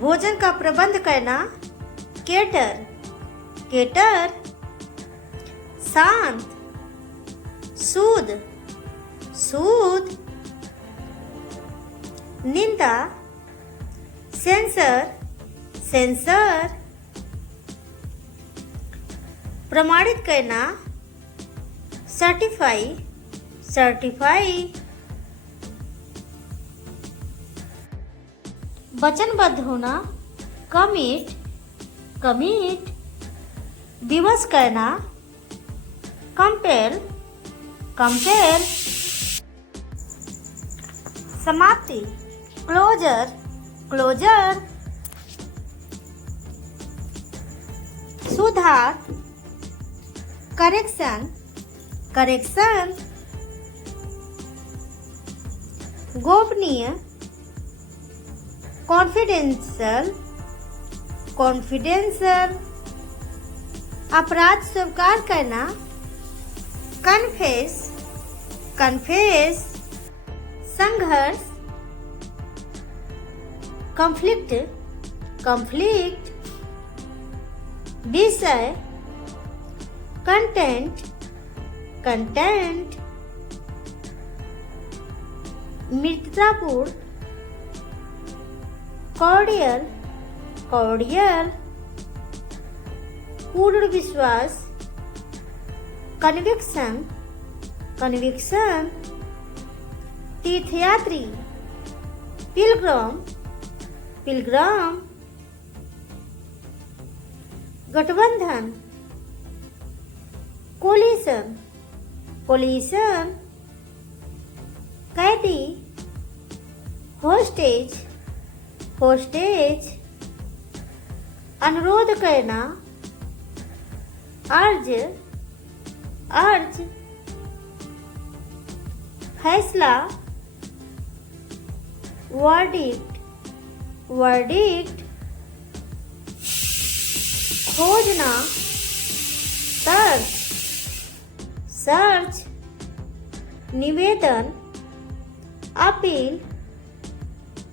भोजन का प्रबंध करना, केटर, केटर, शांत, सूद, सूद, निंदा, सेंसर, सेंसर, प्रमाणित करना, सर्टिफाई, सर्टिफाई, वचनबद्ध होना, कमिट, कमिट, विवश करना, कंपेल, कंपेल, समाप्ति, क्लोजर, क्लोजर, सुधार, करेक्शन, करेक्शन, गोपनीय, कॉन्फिडेंशियल, कॉन्फिडेंशियल, अपराध स्वीकार करना, कन्फेस, कन्फेस, संघर्ष, कॉन्फ्लिक्ट, कॉन्फ्लिक्ट, विषय, कंटेंट, कंटेंट, मित्रतापूर्ण, कॉर्डियल, कॉर्डियल, पूर्ण विश्वास, कन्विक्शन, कन्विक्शन, तीर्थयात्री, पिलग्रम, पिलग्रम, गठबंधन, कोलिशन, कोलिशन, कैदी, होस्टेज, होस्टेज, अनुरोध करना, अर्ज, अर्ज, फैसला, वर्डिक्ट, वर्डिक्ट, खोजना, सर्च, सर्च, निवेदन, अपील,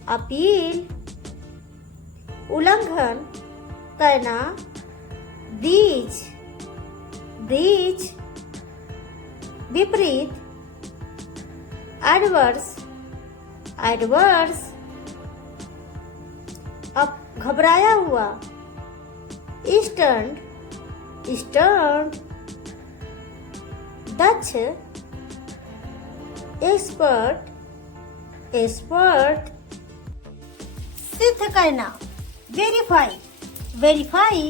अपील, उल्लंघन करना, ब्रीच, ब्रीच, विपरीत, एडवर्स, एडवर्स, अब घबराया हुआ, ईस्टर्न, ईस्टर्न, दक्ष, एक्सपर्ट, एक्सपर्ट, सिद्ध करना, वेरीफाई, वेरीफाई,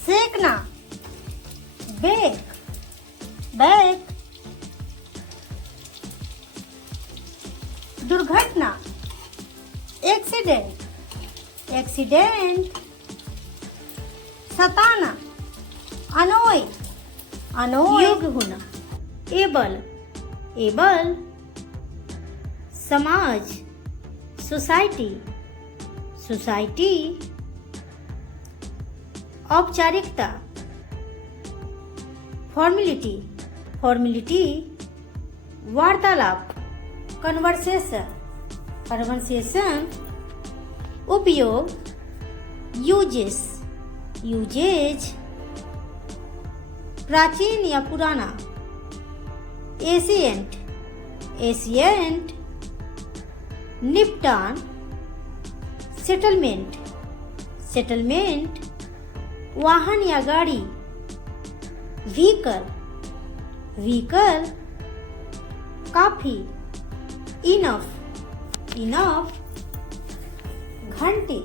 सेकना, बेक, बेक, दुर्घटना, एक्सीडेंट, एक्सीडेंट, सताना, अनोय, अनोय, योग्य होना, एबल, एबल, समाज, सोसाइटी, सोसाइटी, औपचारिकता, फॉर्मेलिटी, फॉर्मेलिटी, वार्तालाप, कन्वर्सेशन, कन्वर्सेशन, उपयोग, यूजेस, यूजेज, प्राचीन या पुराना, एशियंट, एशियंट, निपटान, सेटलमेंट, सेटलमेंट, वाहन या गाड़ी, व्हीकल, व्हीकल, काफी, इनफ, इनफ, घंटी,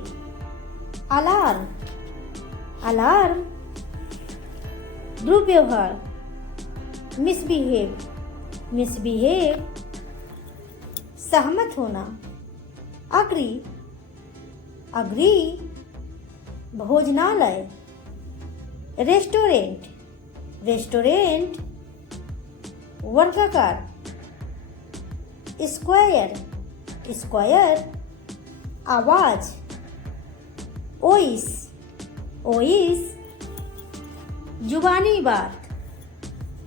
अलार्म, अलार्म, दुर्व्यवहार, मिसबिहेव, मिसबिहेव, सहमत होना, अग्री, अग्री, भोजनालय, रेस्टोरेंट, रेस्टोरेंट, वर्गाकार, स्क्वायर, स्क्वायर, आवाज, ओइस, ओइस, जुबानी बात,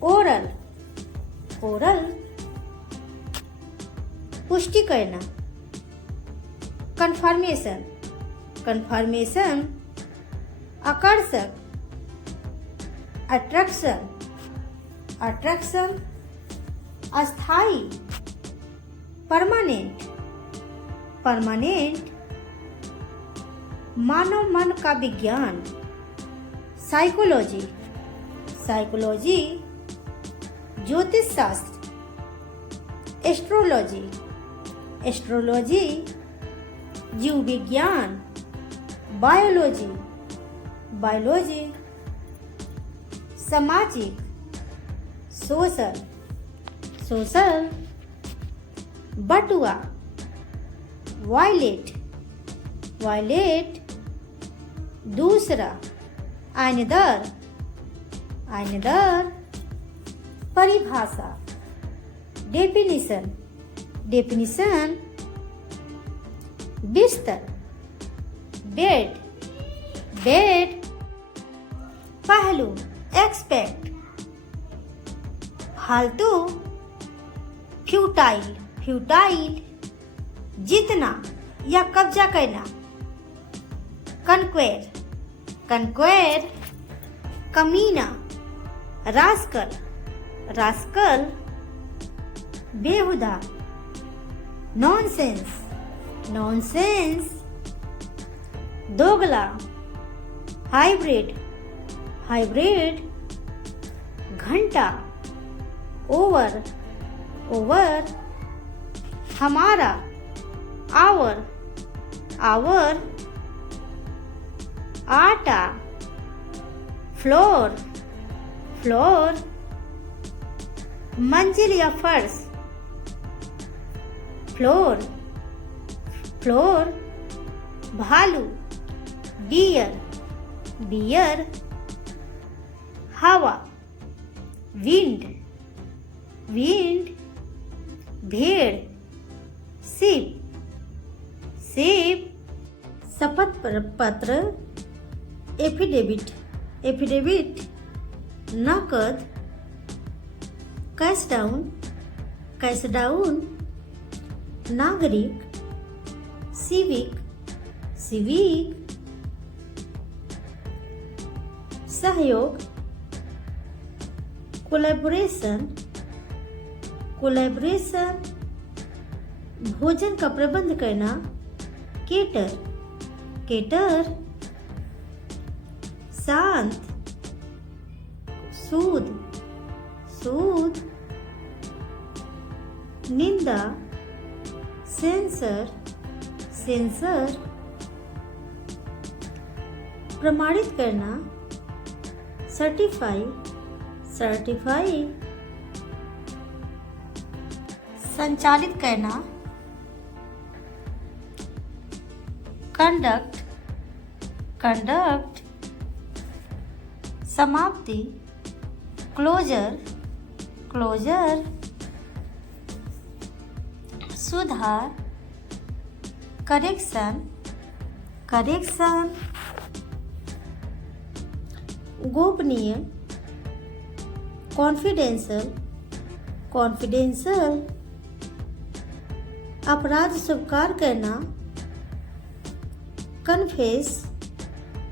ओरल ओरल पुष्टि करना, कन्फर्मेशन कन्फर्मेशन आकर्षक, अट्रैक्शन अट्रैक्शन अस्थाई, परमानेंट परमानेंट मानव मन का विज्ञान, साइकोलॉजी साइकोलॉजी ज्योतिष शास्त्र, एस्ट्रोलॉजी एस्ट्रोलॉजी जीव विज्ञान, बायोलॉजी बायोलॉजी सामाजिक, सोशल सोशल बटुआ, वायलेट वायलेट दूसरा, आइनदर आइनदर परिभाषा, डेफिनिशन डेफिनिशन बिस्तर, बेड बेड पहलू, एक्सपेक्ट फालतू, फ्यूटाइल फ्यूटाइल जीतना या कब्जा करना, कनक्वेर कनक्वेर कमीना, रास्कल रास्कल बेहुदा, नॉनसेंस नॉनसेंस दोगला, हाइब्रिड हाइब्रिड घंटा, ओवर ओवर हमारा, आवर आवर आटा, फ्लोर फ्लोर मंजिल या फर्श, फ्लोर फ्लोर भालू, बियर बियर हवा, विंड विंड भेड़, शिप शिप शपथ पत्र, एफिडेविट एफिडेविट नकद, कैश डाउन नागरिक, सिविक सिविक सहयोग, कोलैबोरेशन कोलैबोरेशन भोजन का प्रबंध करना, केटर केटर शांत, सूद सूद निंदा, सेंसर सेंसर प्रमाणित करना, सर्टिफाई सर्टिफाई संचालित करना, कंडक्ट कंडक्ट समाप्ति, क्लोजर क्लोजर सुधार, करेक्शन करेक्शन गोपनीय, कॉन्फिडेंशियल कॉन्फिडेंशियल अपराध स्वीकार करना, कन्फेस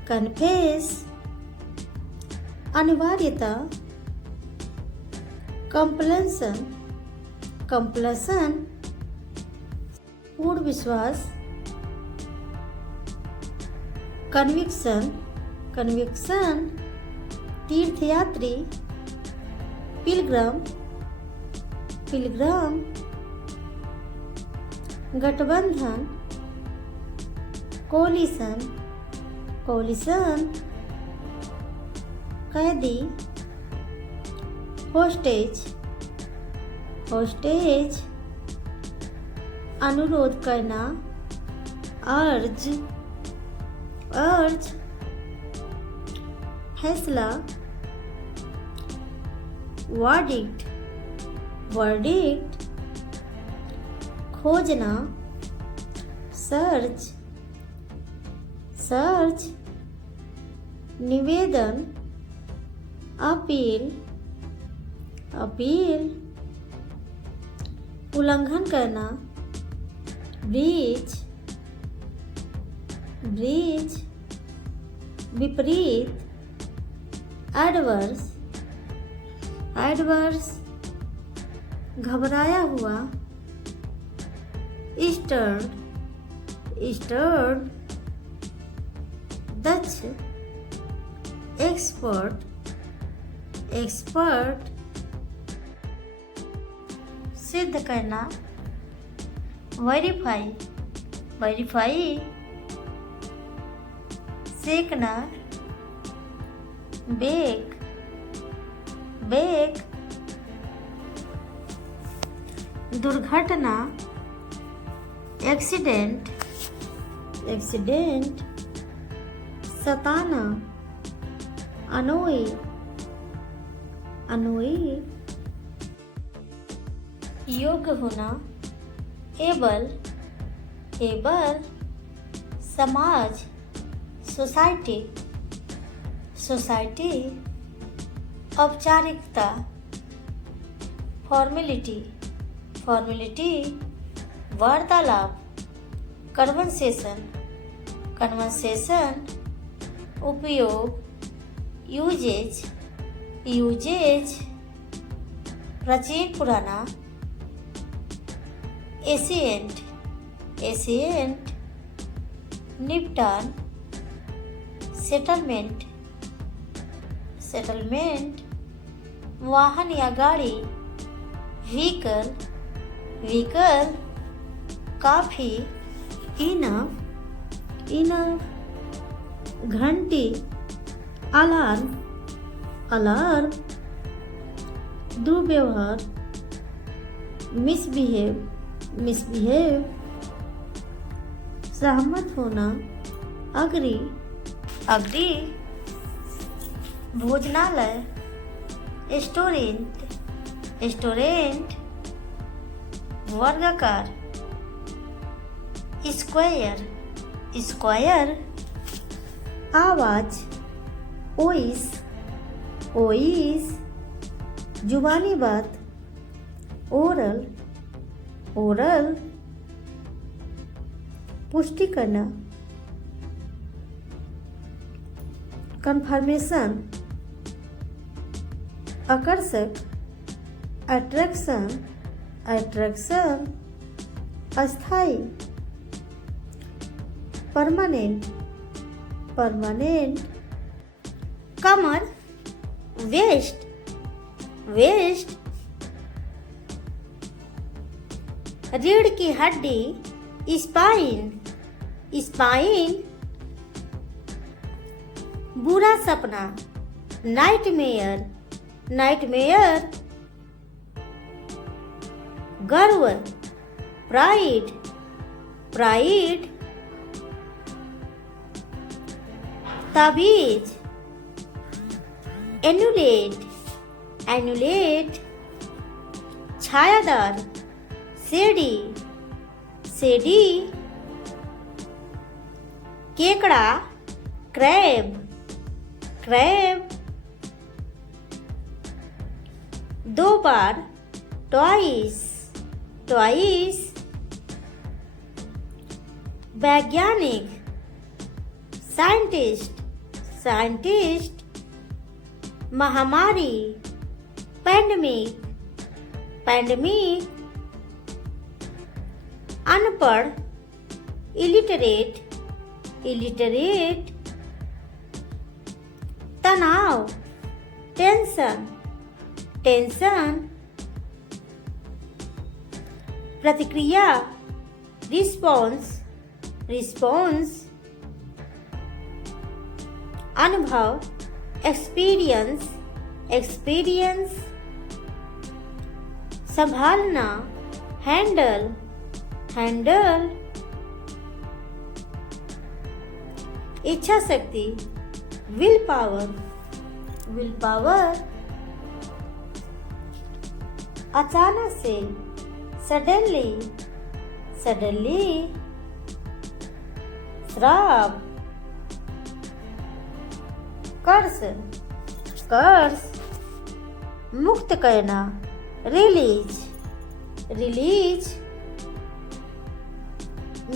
कन्फेस अनिवार्यता, कंप्लसन कंप्लसन पूर्ण विश्वास, कन्विक्शन कन्विक्शन तीर्थयात्री, पिलग्रम पिलग्रम गठबंधन, कोलिशन कोलिशन कैदी, होस्टेज होस्टेज अनुरोध करना, अर्ज अर्ज फैसला, वर्डिक्ट वर्डिक्ट खोजना, सर्च सर्च निवेदन, अपील अपील, उल्लंघन करना, ब्रीच, ब्रीच, विपरीत, एडवर्स, एडवर्स, घबराया हुआ, स्टर्ड, स्टर्ड, दक्ष, एक्सपर्ट, एक्सपर्ट, सिद्ध करना, वेरीफाई, वेरीफाई, सेकना, बेक, बेक, दुर्घटना, एक्सीडेंट, एक्सीडेंट, सताना, अनोई, अनोई, योग्य होना, एबल, एबल, समाज, सोसाइटी, सोसाइटी, औपचारिकता, फॉर्मेलिटी, फॉर्मेलिटी, वार्तालाप, कन्वर्सेशन, कन्वर्सेशन, उपयोग, यूजेज, यूजेज, प्राचीन पुराना, एशिएंट, एशिएंट, निपटान, सेटलमेंट, सेटलमेंट, वाहन या गाड़ी, व्हीकल, व्हीकल, काफी, इनफ, इनफ, घंटी, अलार्म, अलार्म, दुर्व्यवहार, मिसबिहेव, मिसबिहेव, सहमत होना, अग्री, अग्री, भोजनालय, रेस्टोरेंट, रेस्टोरेंट, वर्गाकार, स्क्वायर, स्क्वायर, आवाज, ओइस, ओइस, जुबानी बात, ओरल, ओरल, पुष्टि करना, कन्फर्मेशन, आकर्षक, अट्रैक्शन, अट्रैक्शन, अस्थाई, परमानेंट, परमानेंट, कमर, वेस्ट, वेस्ट, रीढ़ की हड्डी, स्पाइन, स्पाइन, बुरा सपना, नाइटमेयर, नाइटमेयर, गर्व, प्राइड, प्राइड, ताबीज, एनुलेट, एनुलेट, छायादार, सेडी, सेडी, केकड़ा, क्रैब, क्रैब, दो बार, ट्वाइस, ट्वाइस, वैज्ञानिक, साइंटिस्ट, साइंटिस्ट, महामारी, पैंडमिक, पैंडमिक, अनपढ़, इलिटरेट, इलिटरेट, तनाव, टेंशन, टेंशन, प्रतिक्रिया, रिस्पॉन्स, रिस्पॉन्स, अनुभव, एक्सपीरियंस, एक्सपीरियंस, संभालना, हैंडल, हैंडल, इच्छा शक्ति, विल पावर, विल पावर, अचानक से, सडनली, सडनली, श्राप, कर्स, कर्स, मुक्त करना, रिलीज, रिलीज,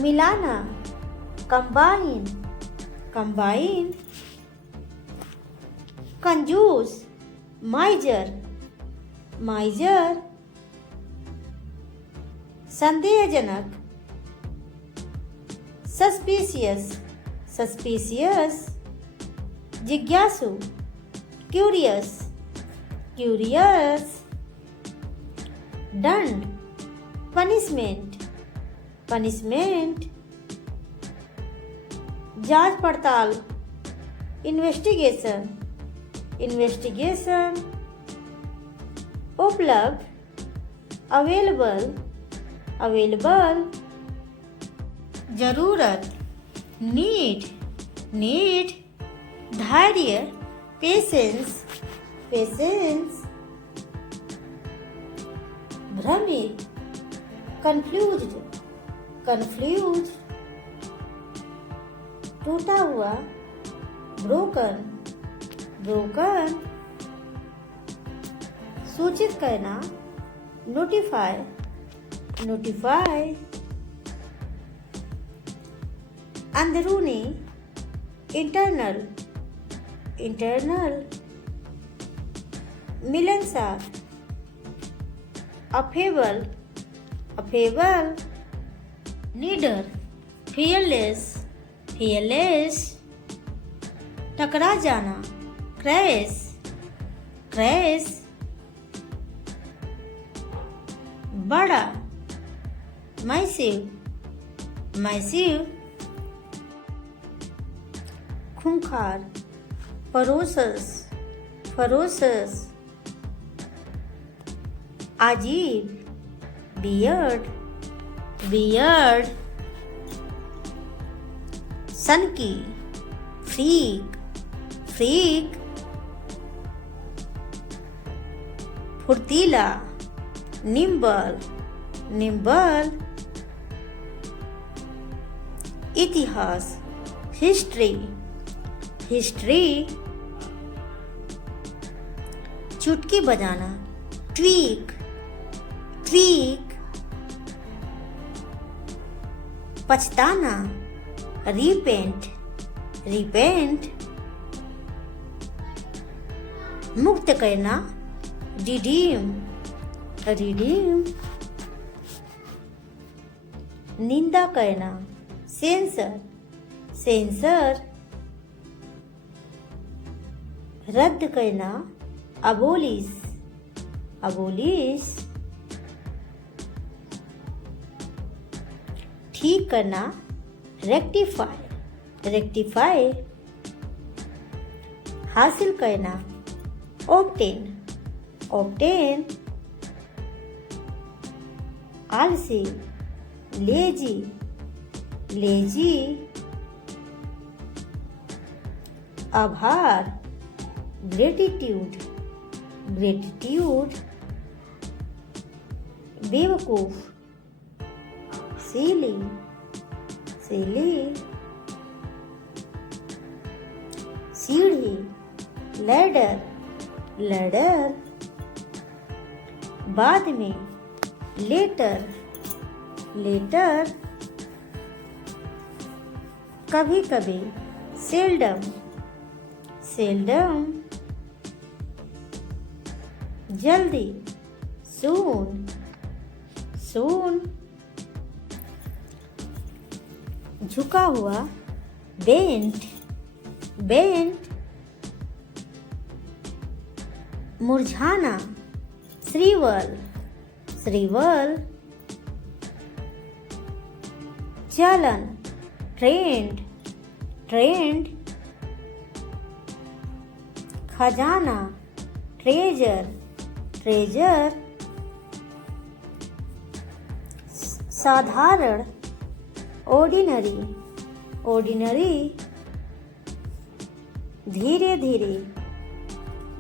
मिलाना, कंबाइन, कंबाइन, कंजूस, माइजर, माइजर, संदेहजनक, सस्पिशियस, सस्पिशियस, जिज्ञासु, क्यूरियस, क्यूरियस, दंड, पनिशमेंट, पनिशमेंट, जांच पड़ताल, इन्वेस्टिगेशन, इन्वेस्टिगेशन, उपलब्ध, अवेलेबल, अवेलेबल, जरूरत, नीड, नीड, धैर्य, पेशेंस, पेशेंस, भ्रमित, कंफ्यूज्ड, कंफ्यूज, टूटा हुआ, ब्रोकन, ब्रोकन, सूचित करना, नोटिफाई, नोटिफाई, अंदरूनी, इंटरनल, इंटरनल, मिलनसार, अफेबल, अफेबल, नीडर, फियरलेस, फियरलेस, टकरा जाना, क्रैश, क्रैश, बड़ा, मैसिव, मैसिव, खूंखार, फरोसस, फरोसस, अजीब, बियर्ड, बियर्ड, सनकी, फ्रीक, फ्रीक, फुर्तीला, निम्बल, निम्बल, इतिहास, हिस्ट्री, हिस्ट्री, चुटकी बजाना, ट्वीक, ट्वीक, पछताना, रिपेंट, रिपेंट, मुक्त करना, रिडीम, रिडीम, निंदा करना, सेंसर, सेंसर, रद्द करना, अबोलिश, अबोलिश, ठीक करना, रेक्टिफाई, रेक्टिफाई, हासिल करना, ऑब्टेन, ऑब्टेन, आलसी, लेजी, लेजी, आभार, ग्रेटिट्यूड, ग्रेटिट्यूड, बेवकूफ, सीली, सीली, सीढ़ी, लैडर, लैडर, बाद में, लेटर, लेटर, कभी कभी, सेल्डम, सेल्डम, जल्दी, सून, सून, झुका हुआ, बेंट, बेंट, मुरझाना, श्रीवल, श्रीवल, चलन, ट्रेंड, ट्रेंड, खजाना, ट्रेजर, ट्रेजर, साधारण, ऑर्डिनरी, ऑर्डिनरी, धीरे धीरे,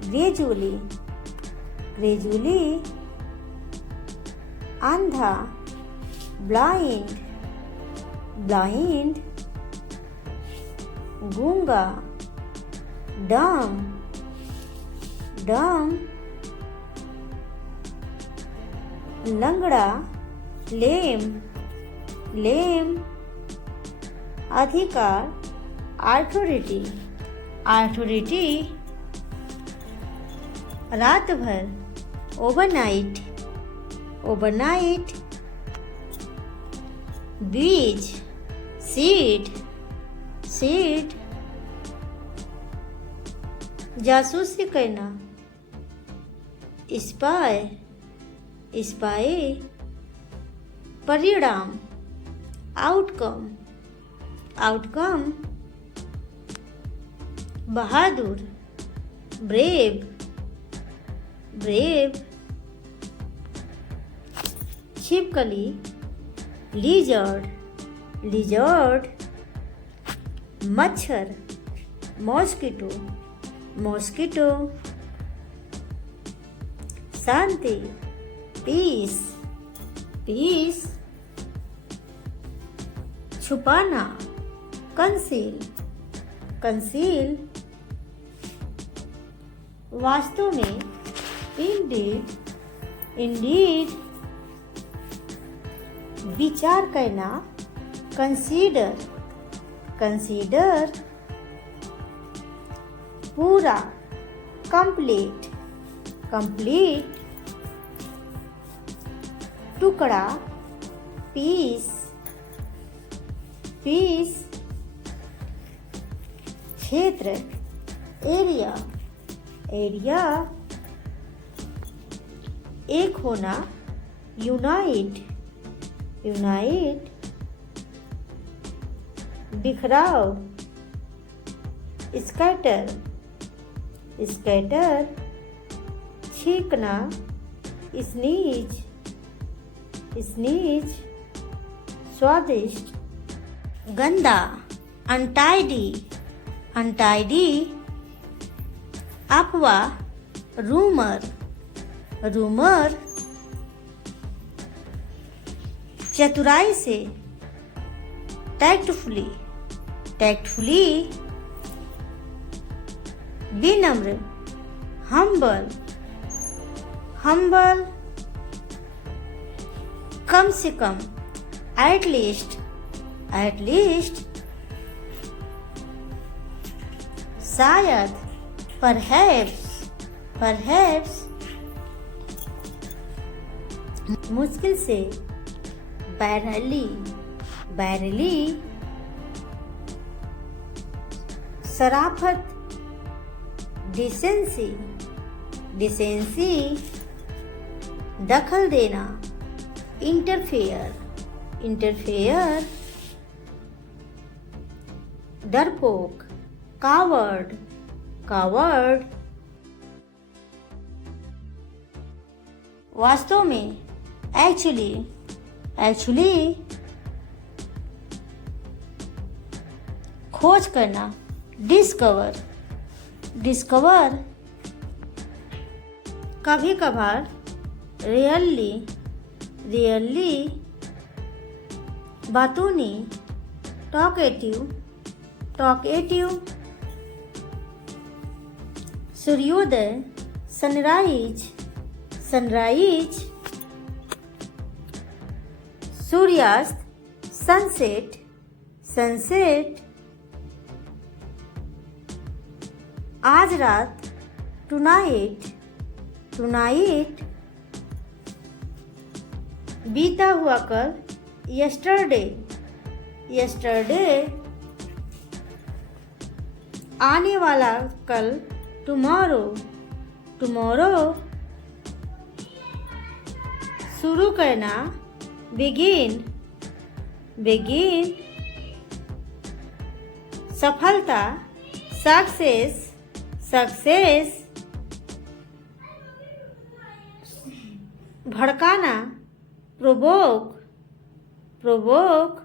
ग्रेजुअली, ग्रेजुअली, अंधा, ब्लाइंड, ब्लाइंड, गूंगा, डम, डम, लंगड़ा, लेम, लेम। अधिकार, अथॉरिटी, अथॉरिटी। रात भर, ओवरनाइट, ओवरनाइट। बीज, सीड, सीड। जासूसी करना, स्पाई, स्पाई। परिणाम, आउटकम, आउटकम। बहादुर, ब्रेव, ब्रेव। छिपकली, लिजर्ड, लिजर्ड। मच्छर, मॉस्किटो, मॉस्किटो। शांति, पीस, पीस। छुपाना, कंसील, कंसील। वास्तव में, इंडीड, इंडीड। विचार करना, कंसीडर, कंसीडर। पूरा, कंप्लीट, कंप्लीट। टुकड़ा, पीस, पीस। क्षेत्र, एरिया, एरिया। एक होना, यूनाइट, यूनाइट। बिखराव, स्कैटर, स्कैटर। छींकना, स्नीज, स्नीज। स्वादिष्ट, गंदा, अनटाइडी, अनटाइडी। अफवाह, रूमर, रूमर। चतुराई से, टैक्टफुली, टैक्टफुली। विनम्र, हम्बल, हम्बल। कम से कम, एटलीस्ट, एटलीस्ट। शायद, परहैप्स, परहैप्स। मुश्किल से, बैरली, बैरली। शराफत, डिसेंसी, डिसेंसी। दखल देना, इंटरफेयर, इंटरफेयर। डरपोक, कावर्ड, कावर्ड। वास्तव में, एक्चुअली, एक्चुअली। खोज करना, डिस्कवर, डिस्कवर। कभी कभार, रियली, रियली। बातूनी, टॉकेटिव, टॉकेटिव। सूर्योदय, सनराइज, सनराइज। सूर्यास्त, सनसेट, सनसेट। आज रात, टुनाइट, टुनाइट। बीता हुआ कल, यस्टरडे, यस्टरडे। आने वाला कल, टुमारो, टुमारो। शुरू करना, बिगिन, बिगिन। सफलता, सक्सेस, सक्सेस। भड़काना, प्रोवोक, प्रोवोक।